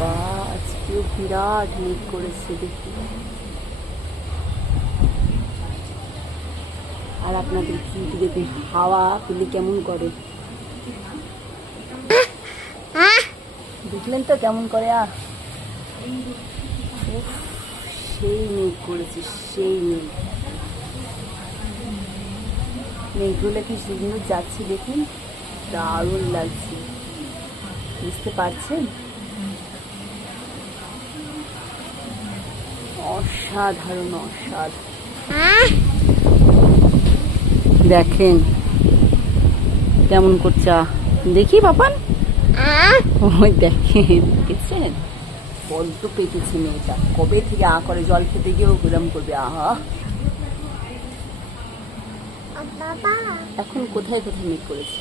বাবা, আজকেও বিরাট মেঘ করেছে দেখি। আর আপনাদের কি দেখুন, হাওয়া পেলে কেমন করে, দেখলেন তো কেমন করে। আর সেই মেঘ করেছে, সেই মেঘ। মেঘগুলো কি সুন্দর যাচ্ছে দেখুন, দারুণ লাগছে, বুঝতে পারছেন? অসাধারণ অসাধারণ। দেখেন কেমন করছে, দেখি বাপান, ওই দেখেন, দেখেছেন বড্ড পেটেছে মেয়েটা, কবে থেকে করে জল খেতে গিয়েও গ্রাম করবে। আহা, এখন কোথায় কোথায় মেঘ করেছে।